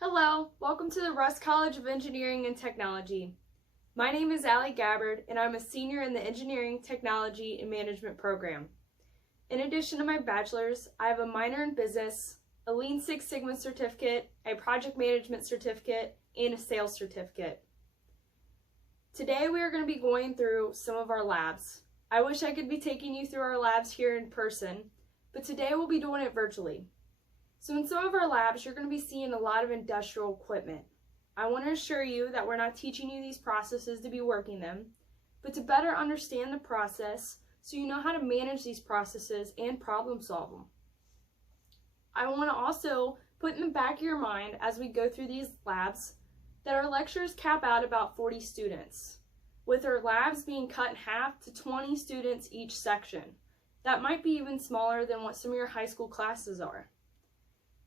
Hello, welcome to the Rusk College of Engineering and Technology. My name is Allie Gabbard, and I'm a senior in the Engineering, Technology, and Management program. In addition to my bachelor's, I have a minor in business, a Lean Six Sigma certificate, a project management certificate, and a sales certificate. Today we are going to be going through some of our labs. I wish I could be taking you through our labs here in person, but today we'll be doing it virtually. So in some of our labs, you're going to be seeing a lot of industrial equipment. I want to assure you that we're not teaching you these processes to be working them, but to better understand the process so you know how to manage these processes and problem solve them. I want to also put in the back of your mind as we go through these labs that our lectures cap out about 40 students, with our labs being cut in half to 20 students each section. That might be even smaller than what some of your high school classes are.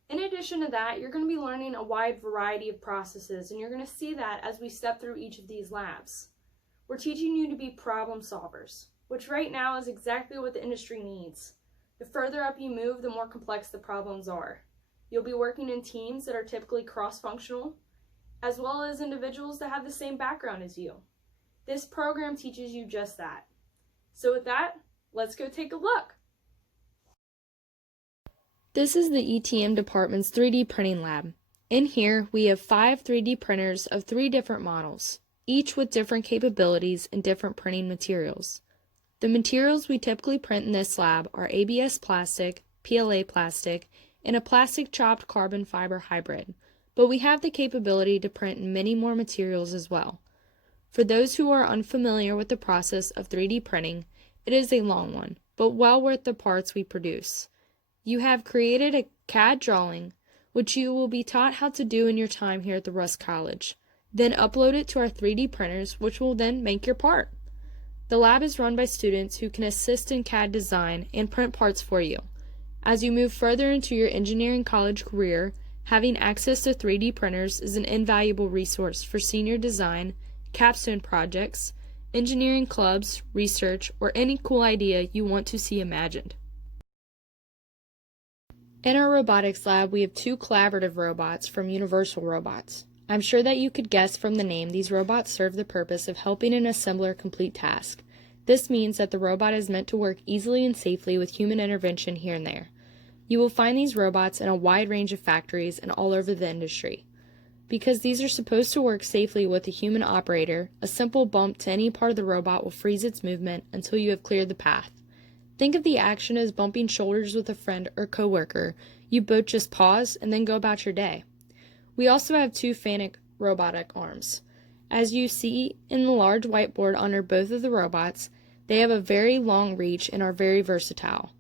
In addition to that, you're going to be learning a wide variety of processes, and you're going to see that as we step through each of these labs. We're teaching you to be problem solvers, which right now is exactly what the industry needs. The further up you move, the more complex the problems are. You'll be working in teams that are typically cross-functional, as well as individuals that have the same background as you. This program teaches you just that. So with that, let's go take a look. This is the ETM department's 3D printing lab. In here, we have 5 3D printers of 3 different models, each with different capabilities and different printing materials. The materials we typically print in this lab are ABS plastic, PLA plastic, and a plastic chopped carbon fiber hybrid, but we have the capability to print in many more materials as well. For those who are unfamiliar with the process of 3D printing, it is a long one, but well worth the parts we produce. You have created a CAD drawing, which you will be taught how to do in your time here at the Rusk College. Then upload it to our 3D printers, which will then make your part. The lab is run by students who can assist in CAD design and print parts for you. As you move further into your engineering college career, having access to 3D printers is an invaluable resource for senior design, capstone projects, engineering clubs, research, or any cool idea you want to see imagined. In our robotics lab, we have 2 collaborative robots from Universal Robots. I'm sure that you could guess from the name these robots serve the purpose of helping an assembler complete task. This means that the robot is meant to work easily and safely with human intervention here and there. You will find these robots in a wide range of factories and all over the industry. Because these are supposed to work safely with a human operator, a simple bump to any part of the robot will freeze its movement until you have cleared the path. Think of the action as bumping shoulders with a friend or coworker. You both just pause and then go about your day. We also have 2 FANUC robotic arms. As you see in the large whiteboard under both of the robots, they have a very long reach and are very versatile.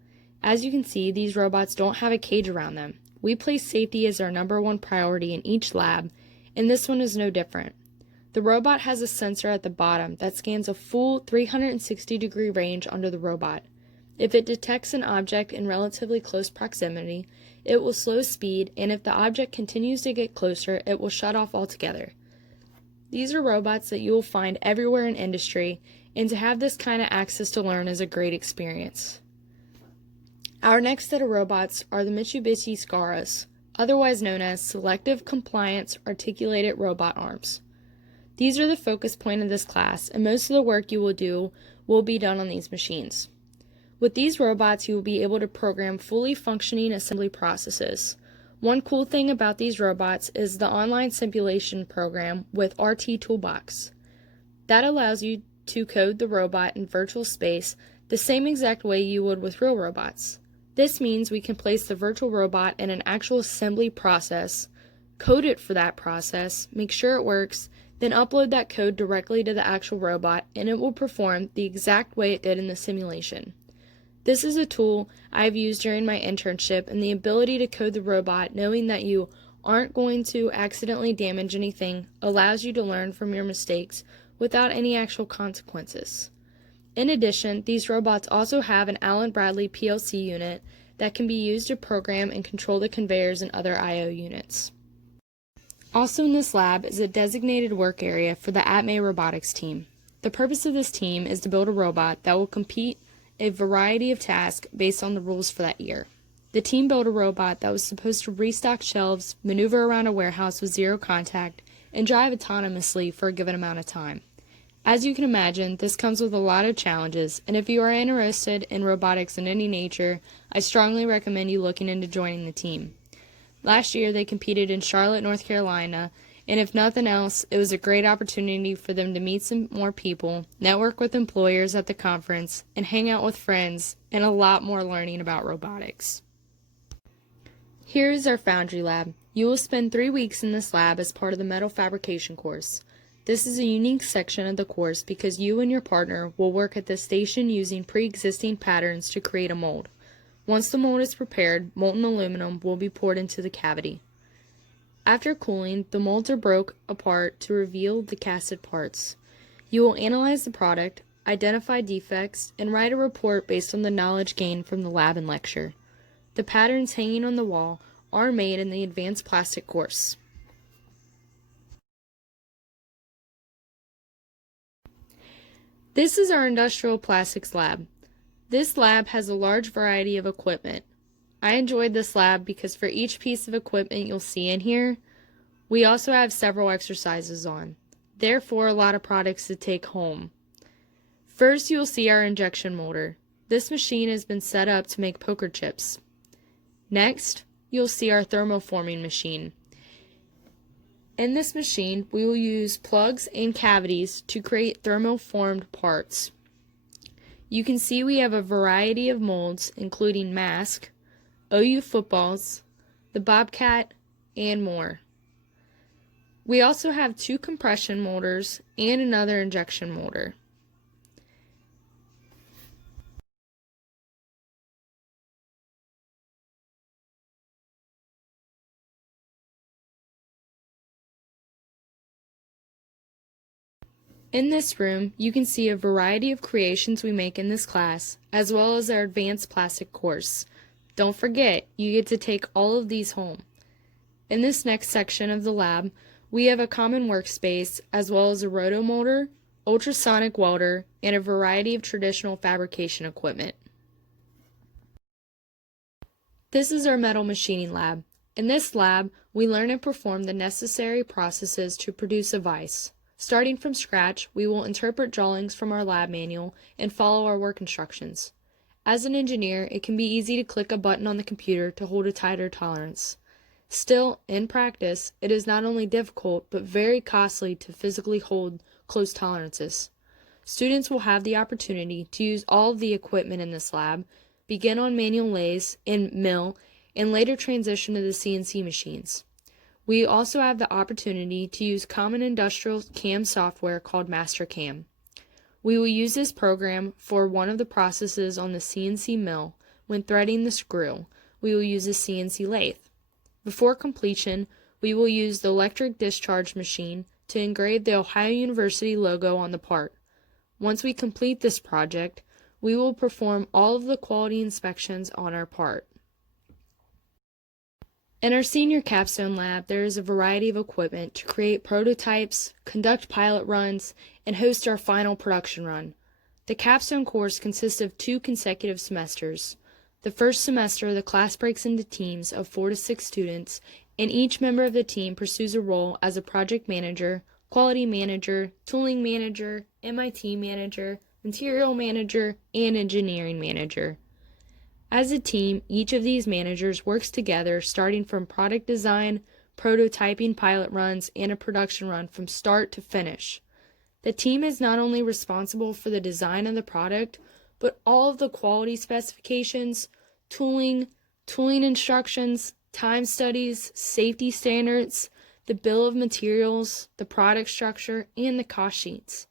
As you can see, these robots don't have a cage around them. We place safety as our #1 priority in each lab, and this one is no different. The robot has a sensor at the bottom that scans a full 360-degree range under the robot. If it detects an object in relatively close proximity, it will slow speed, and if the object continues to get closer, it will shut off altogether. These are robots that you will find everywhere in industry, and to have this kind of access to learn is a great experience. Our next set of robots are the Mitsubishi SCARAs, otherwise known as Selective Compliance Articulated Robot Arms. These are the focus point of this class, and most of the work you will do will be done on these machines. With these robots, you will be able to program fully functioning assembly processes. One cool thing about these robots is the online simulation program with RT Toolbox. That allows you to code the robot in virtual space the same exact way you would with real robots. This means we can place the virtual robot in an actual assembly process, code it for that process, make sure it works, then upload that code directly to the actual robot, and it will perform the exact way it did in the simulation. This is a tool I've used during my internship, and the ability to code the robot knowing that you aren't going to accidentally damage anything allows you to learn from your mistakes without any actual consequences. In addition, these robots also have an Allen Bradley PLC unit that can be used to program and control the conveyors and other I/O units. Also in this lab is a designated work area for the ATME robotics team. The purpose of this team is to build a robot that will complete a variety of tasks based on the rules for that year. The team built a robot that was supposed to restock shelves, maneuver around a warehouse with zero contact, and drive autonomously for a given amount of time. As you can imagine, this comes with a lot of challenges, and if you are interested in robotics in any nature, I strongly recommend you looking into joining the team. Last year, they competed in Charlotte, North Carolina, and if nothing else, it was a great opportunity for them to meet some more people, network with employers at the conference, and hang out with friends, and a lot more learning about robotics. Here is our Foundry Lab. You will spend 3 weeks in this lab as part of the metal fabrication course. This is a unique section of the course because you and your partner will work at the station using pre-existing patterns to create a mold. Once the mold is prepared, molten aluminum will be poured into the cavity. After cooling, the molds are broken apart to reveal the casted parts. You will analyze the product, identify defects, and write a report based on the knowledge gained from the lab and lecture. The patterns hanging on the wall are made in the advanced plastic course. This is our industrial plastics lab. This lab has a large variety of equipment. I enjoyed this lab because for each piece of equipment you'll see in here, we also have several exercises on. Therefore, a lot of products to take home. First, you'll see our injection molder. This machine has been set up to make poker chips. Next, you'll see our thermoforming machine. In this machine, we will use plugs and cavities to create thermoformed parts. You can see we have a variety of molds, including mask, OU footballs, the Bobcat, and more. We also have 2 compression molders and another injection molder. In this room, you can see a variety of creations we make in this class, as well as our advanced plastic course. Don't forget, you get to take all of these home. In this next section of the lab, we have a common workspace, as well as a rotomolder, ultrasonic welder, and a variety of traditional fabrication equipment. This is our metal machining lab. In this lab, we learn and perform the necessary processes to produce a vise. Starting from scratch, we will interpret drawings from our lab manual and follow our work instructions. As an engineer, it can be easy to click a button on the computer to hold a tighter tolerance. Still, in practice, it is not only difficult but very costly to physically hold close tolerances. Students will have the opportunity to use all of the equipment in this lab, begin on manual lathes and mill, and later transition to the CNC machines. We also have the opportunity to use common industrial CAM software called MasterCAM. We will use this program for one of the processes on the CNC mill. When threading the screw, we will use a CNC lathe. Before completion, we will use the electric discharge machine to engrave the Ohio University logo on the part. Once we complete this project, we will perform all of the quality inspections on our part. In our senior capstone lab, there is a variety of equipment to create prototypes, conduct pilot runs, and host our final production run. The capstone course consists of 2 consecutive semesters. The first semester, the class breaks into teams of 4 to 6 students, and each member of the team pursues a role as a project manager, quality manager, tooling manager, MIT manager, material manager, and engineering manager. As a team, each of these managers works together starting from product design, prototyping pilot runs, and a production run from start to finish. The team is not only responsible for the design of the product, but all of the quality specifications, tooling instructions, time studies, safety standards, the bill of materials, the product structure, and the cost sheets.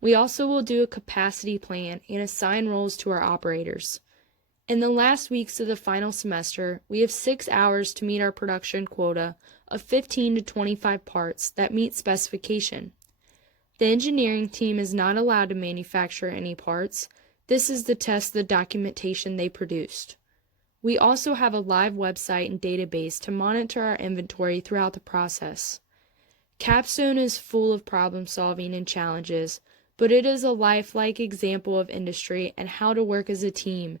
We also will do a capacity plan and assign roles to our operators. In the last weeks of the final semester, we have 6 hours to meet our production quota of 15 to 25 parts that meet specification. The engineering team is not allowed to manufacture any parts. This is to test the documentation they produced. We also have a live website and database to monitor our inventory throughout the process. Capstone is full of problem solving and challenges, but it is a lifelike example of industry and how to work as a team.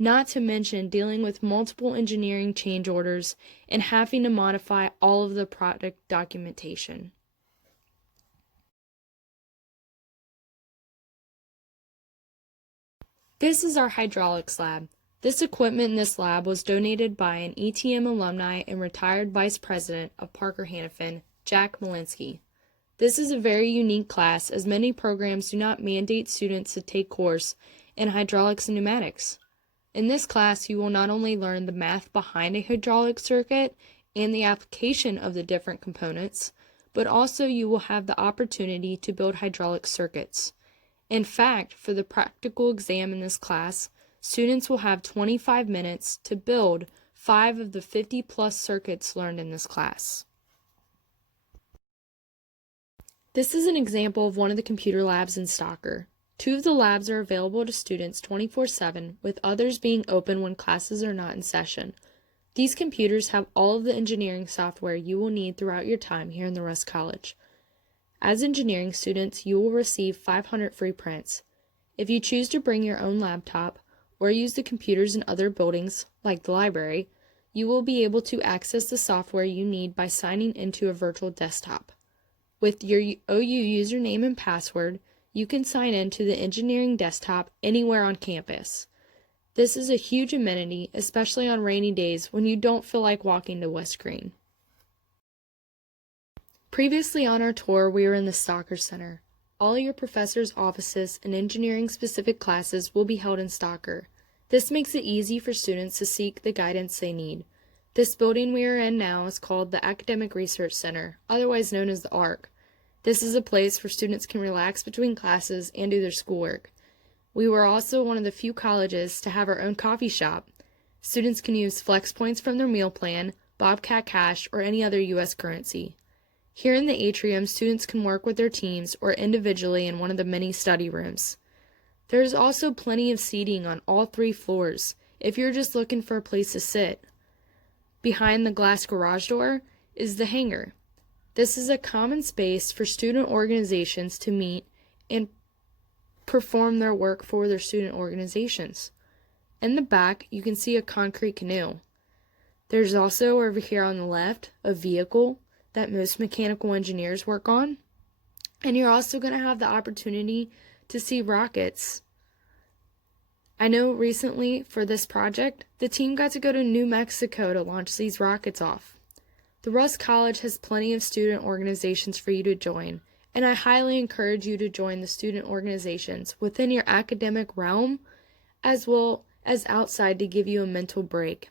not to mention dealing with multiple engineering change orders and having to modify all of the product documentation. This is our hydraulics lab. This equipment in this lab was donated by an ETM alumni and retired vice president of Parker Hannafin, Jack Malinsky. This is a very unique class as many programs do not mandate students to take course in hydraulics and pneumatics. In this class, you will not only learn the math behind a hydraulic circuit and the application of the different components, but also you will have the opportunity to build hydraulic circuits. In fact, for the practical exam in this class, students will have 25 minutes to build 5 of the 50+ circuits learned in this class. This is an example of one of the computer labs in Stocker. 2 of the labs are available to students 24/7, with others being open when classes are not in session. These computers have all of the engineering software you will need throughout your time here in the Rusk College. As engineering students, you will receive 500 free prints. If you choose to bring your own laptop or use the computers in other buildings, like the library, you will be able to access the software you need by signing into a virtual desktop. With your OU username and password, you can sign in to the engineering desktop anywhere on campus. This is a huge amenity, especially on rainy days when you don't feel like walking to West Green. Previously on our tour, we were in the Stocker Center. All your professors' offices and engineering-specific classes will be held in Stocker. This makes it easy for students to seek the guidance they need. This building we are in now is called the Academic Research Center, otherwise known as the ARC. This is a place where students can relax between classes and do their schoolwork. We were also one of the few colleges to have our own coffee shop. Students can use flex points from their meal plan, Bobcat Cash, or any other U.S. currency. Here in the atrium, students can work with their teams or individually in one of the many study rooms. There is also plenty of seating on all 3 floors if you're just looking for a place to sit. Behind the glass garage door is the hangar. This is a common space for student organizations to meet and perform their work for their student organizations. In the back, you can see a concrete canoe. There's also, over here on the left, a vehicle that most mechanical engineers work on. And you're also going to have the opportunity to see rockets. I know recently for this project, the team got to go to New Mexico to launch these rockets off. The Rusk College has plenty of student organizations for you to join, and I highly encourage you to join the student organizations within your academic realm as well as outside to give you a mental break.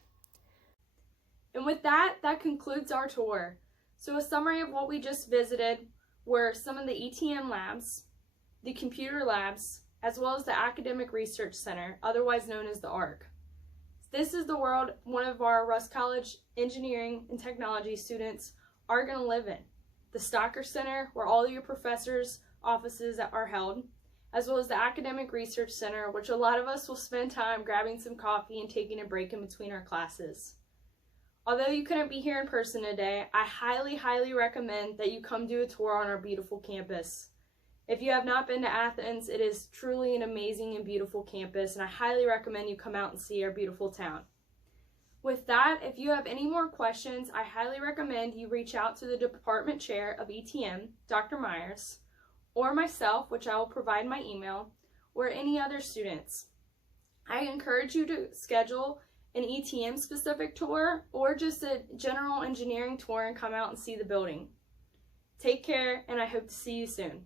And with that concludes our tour. So a summary of what we just visited were some of the ETM labs, the computer labs, as well as the Academic Research Center, otherwise known as the ARC. This is the world one of our Rusk College engineering and technology students are going to live in. The Stocker Center, where all of your professors' offices are held, as well as the Academic Research Center, which a lot of us will spend time grabbing some coffee and taking a break in between our classes. Although you couldn't be here in person today, I highly recommend that you come do a tour on our beautiful campus. If you have not been to Athens, it is truly an amazing and beautiful campus, and I highly recommend you come out and see our beautiful town. With that, if you have any more questions, I highly recommend you reach out to the Department Chair of ETM, Dr. Myers, or myself, which I will provide my email, or any other students. I encourage you to schedule an ETM specific tour or just a general engineering tour and come out and see the building. Take care, and I hope to see you soon.